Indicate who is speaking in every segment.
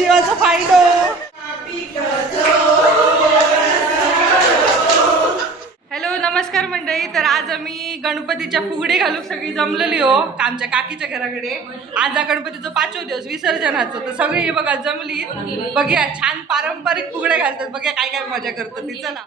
Speaker 1: जीवाचा फायदो. हॅलो नमस्कार मंडळी. तर आज आम्ही गणपतीच्या फुगडे घालून सगळी जमलेली हो आमच्या काकीच्या घराकडे. आज हा गणपतीचा दिवस विसर्जनाचं. तर सगळी हे बघा जमली बघूया छान पारंपरिक फुगडे घालतात. बघूया काय काय मजा करतात ती. चला.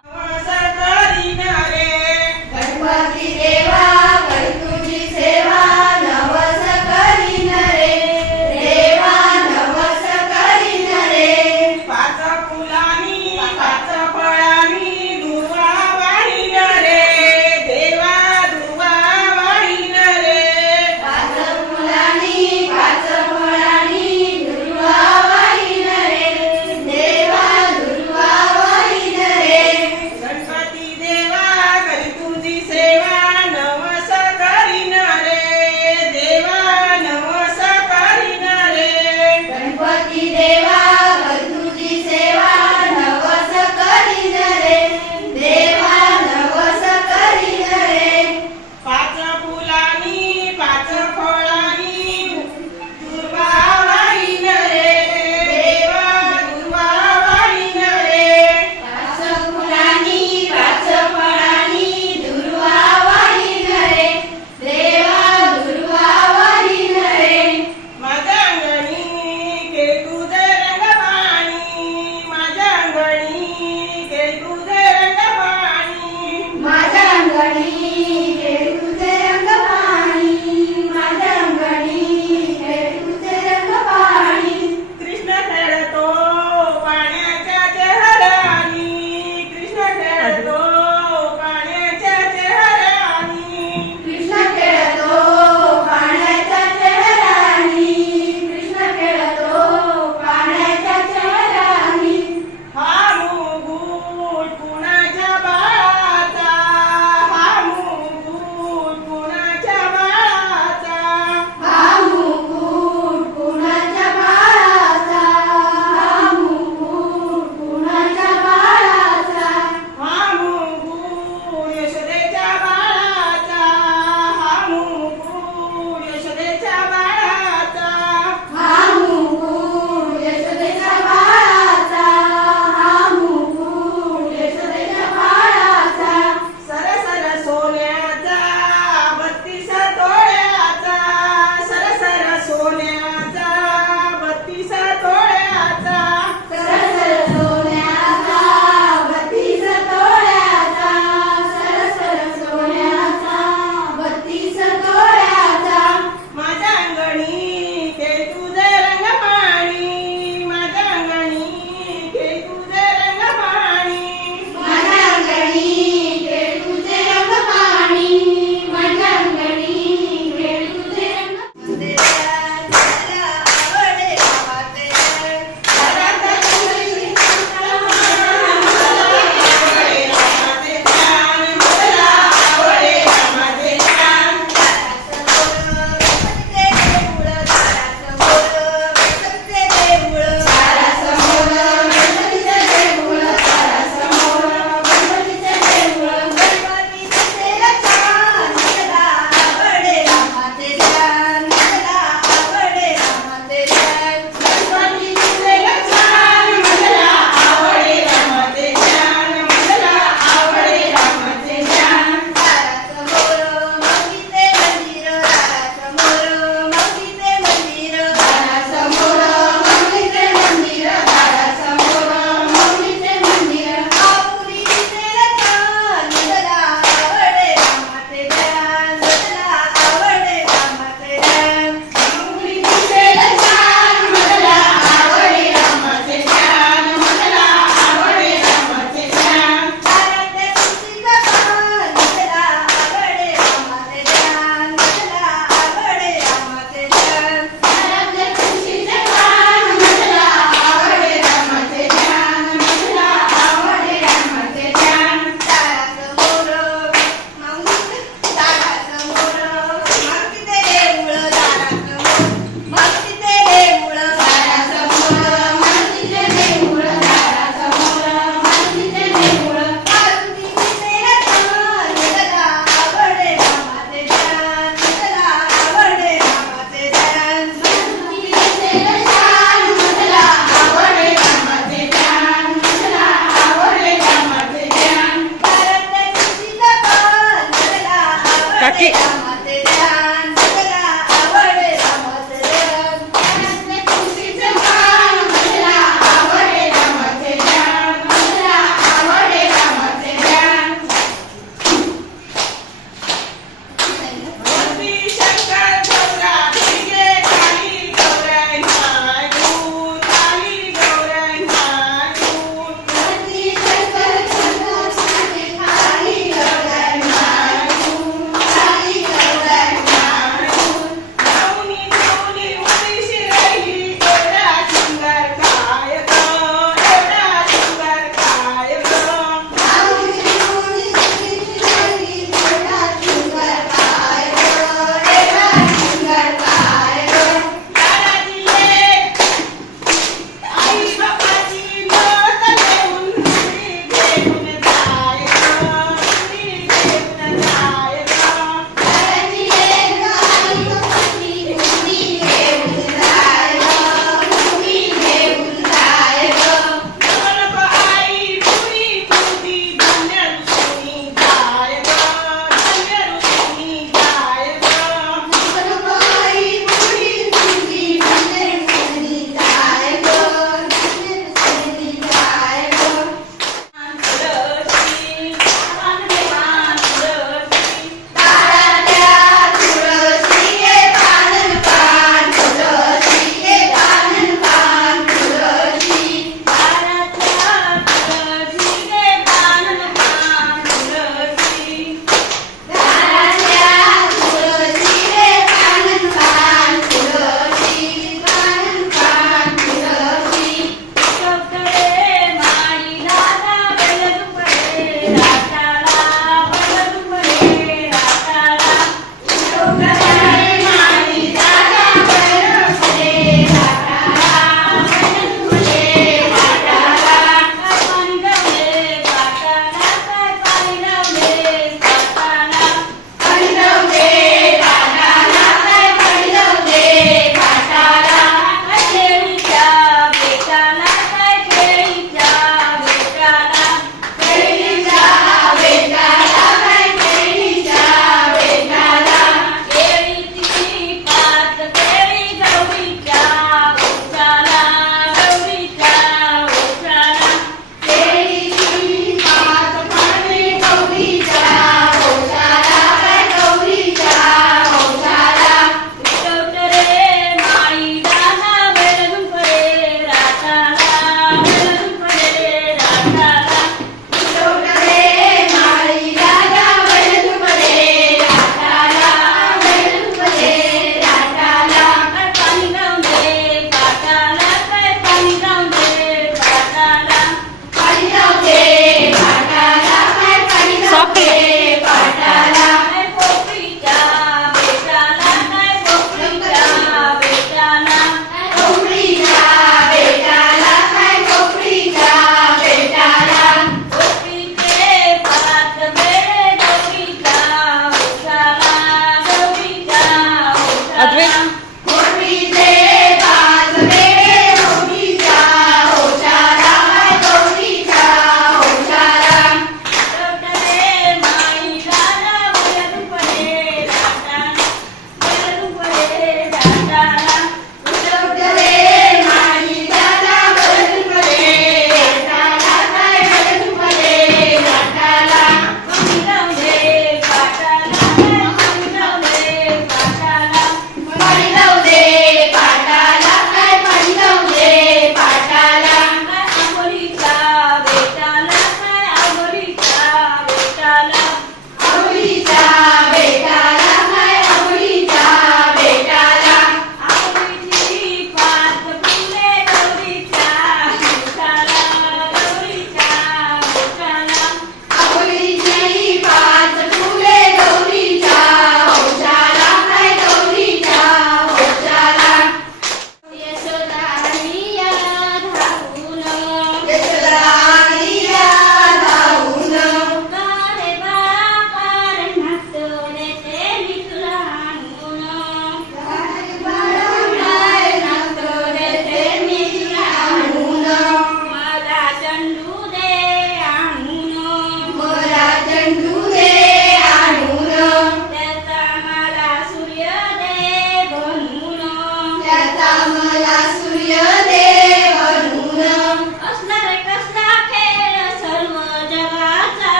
Speaker 1: Kaki.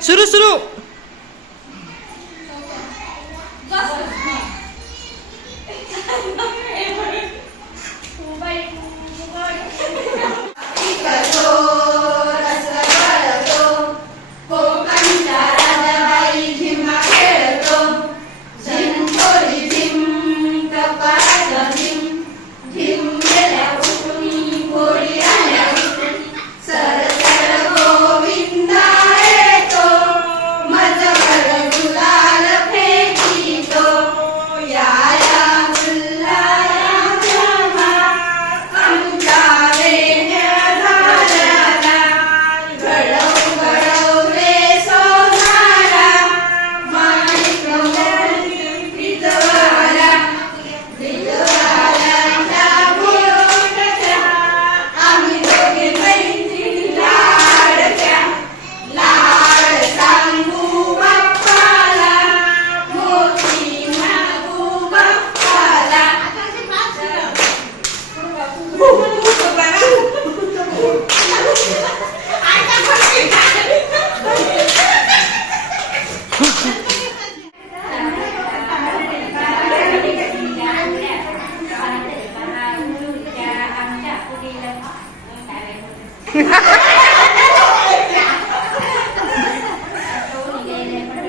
Speaker 1: するする。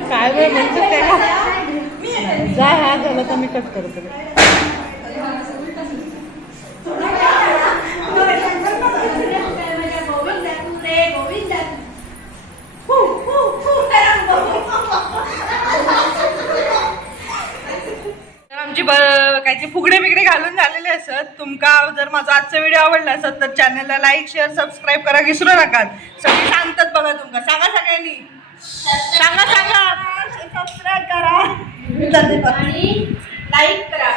Speaker 2: काय वेळ म्हणतात ते जा हा झालं तर मी कट करतो. तर आमची काहीचे फुगडे बिगडे घालून झालेले असत तुमका जर माझा आजचा व्हिडिओ आवडला असत तर चॅनलला लाईक शेअर सबस्क्राईब करा. विसरू नका. सगळी सांगतात बघा तुमका. सांगा सगळ्यांनी. सांगा सांगा. सबस्क्राईब करा. लाईक करा.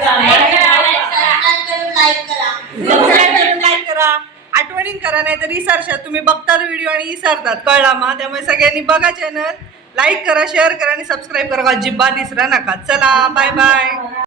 Speaker 2: लाईक करा. आठवणीन करा नाही तर विसरशात. तुम्ही बघतात व्हिडिओ आणि विसरतात. कळला मा? त्यामुळे सगळ्यांनी बघा चॅनल लाईक करा शेअर करा आणि सबस्क्राईब करा. अजिबात विसरा नका. चला बाय बाय